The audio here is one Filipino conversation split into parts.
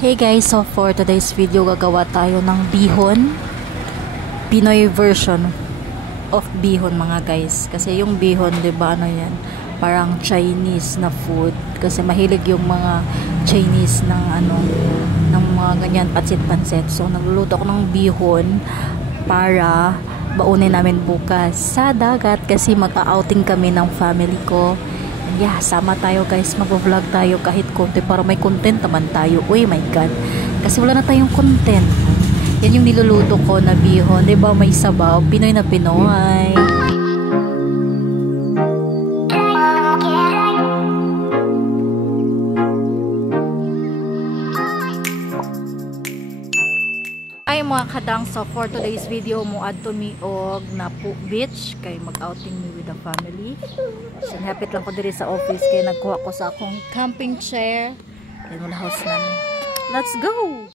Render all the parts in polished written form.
Hey guys, so for today's video gagawa tayo ng bihon, Pinoy version of bihon mga guys. Kasi yung bihon, 'di ba, ano 'yan? Parang Chinese na food kasi mahilig yung mga Chinese ng ng mga ganyan pansit-pansit. So nagluluto ako ng bihon para baunin namin bukas sa dagat kasi mag-outing kami ng family ko. Yeah, sama tayo guys, mag-vlog tayo kahit konti para may content naman tayo. Uy, my God. Kasi wala na tayong content. Yan yung niluluto ko na bihon. Diba may sabaw? Pinoy na Pinoy. Ay mga kadang, so for today's video mo add to me og Napu Beach kay mag-outing me with the family. So hapit lang ko diri sa office kay nagkuha ko sa akong camping chair. Yan muna house namin. Let's go!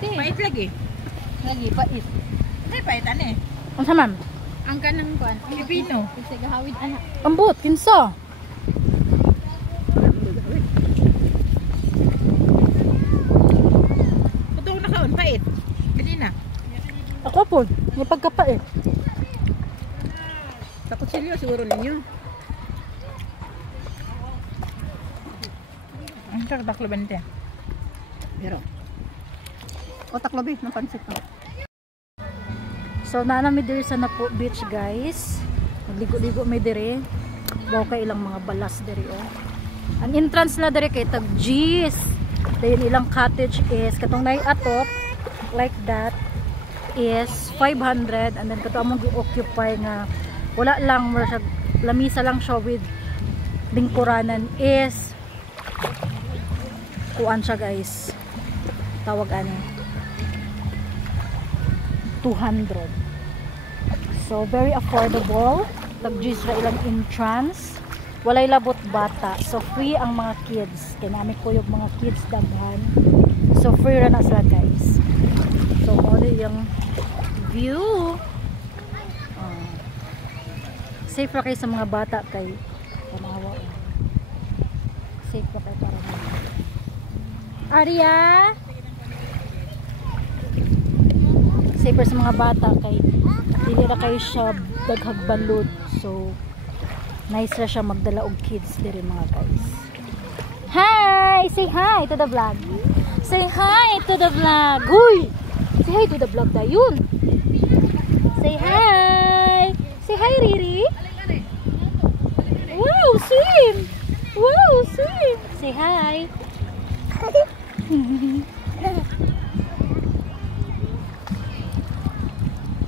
Pait lagi. Lagi pait. Ay, pait ane. Unsa man? Ang kanang kuan, ang pipino. Kasi gahawid anak. Ambot kinsa? Putong nakaon pait. Dili na. Ako po, may pagkapait. Tapos Kutsilyo siguro ninyo. Ang taklo ba nito? Pero. O taklobi, napansit ko. So naanami diri sa Napo Beach guys. Nagligo-ligo may diri. Bawa kay ilang mga balas diri oh. Ang entrance na diri kay tag G's. Dayon ilang cottage is katong nay atop like that is 500 and then kato among gi-occupy nga wala lang more siya lamisa lang siya with lingkuranan is kuan siya guys. Tawag ani 200. So, very affordable. Tag-G's ra ilang entrance. Walay labot bata. So, free ang mga kids. Kinamit ko yung mga kids daghan. So, free ra na sila guys. So, muli yung view. Safe ra kayo sa mga bata kay panawa. Safe ra kayo para mga Arya! Safer sa mga bata kay dili ra kayo siya daghag balod. So nice ra siya magdala og kids diri mga guys. Hi! Say hi to the vlog. Say hi to the vlog. Huy! Say hi to the vlog dayon. Say hi. Say hi Riri. Wow, swim. Wow, swim. Say hi.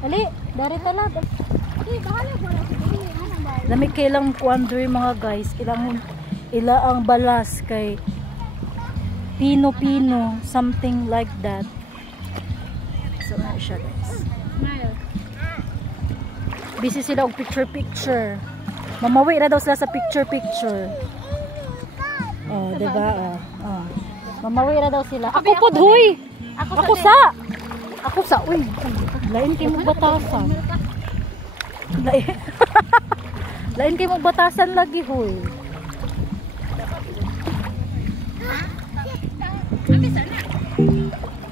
Ali, dari tala. Lami kailang kuandre mga guys, ila ang balas kay Pino something like that. So na siya guys. Busy sila og picture. Mamawi ra daw sila sa picture. Oh, diba? Oh. Mamawi ra daw sila. Ako pod huy. Ako sa uy. Lain kay mo batasan. Lain kay mo batasan lagi hoy.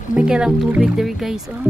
May kailang tubig diri guys oh.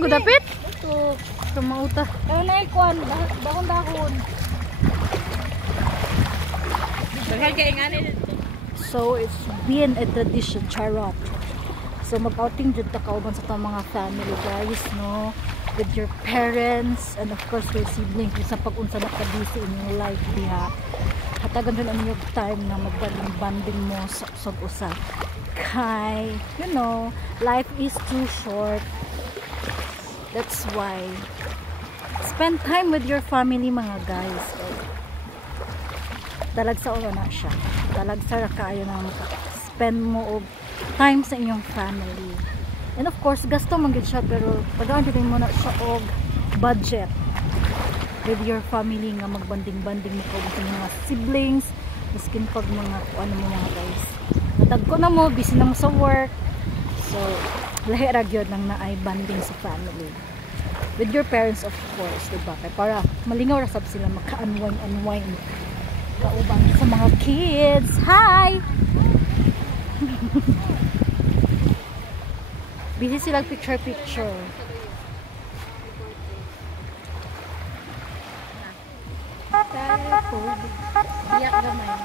gudapit. Ito. Kamauta. Kaya na ikuan. Dahon-dahon. Bagay kaya nga nila. So, it's been a tradition, charot. So, mag-outing dyan ta kauban sa itong mga family, guys, no? With your parents, and of course, your siblings, sa pag-unsa na ka-busy in your life, diha. Hatagan dyan ang yung time na mag-banding mo sa usag-usag. Kay, you know, life is too short. That's why, spend time with your family, mga guys. Talagsa o na siya. Talagsa ra kayo na spend mo og time sa inyong family. And of course, gasto man gid siya, pero pagawin mo na siya og budget with your family nga magbanding-banding mo kung sa mga siblings, miskin pag mga ano mo mga guys. Natagko na mo, busy na mo sa work. So, lahi ra gyud nang naay banding sa family. With your parents, of course, diba? Kaya para malingaw ra sab sila maka-unwind kauban sa mga kids. Hi! Busy sila picture-picture. Iyak gamay.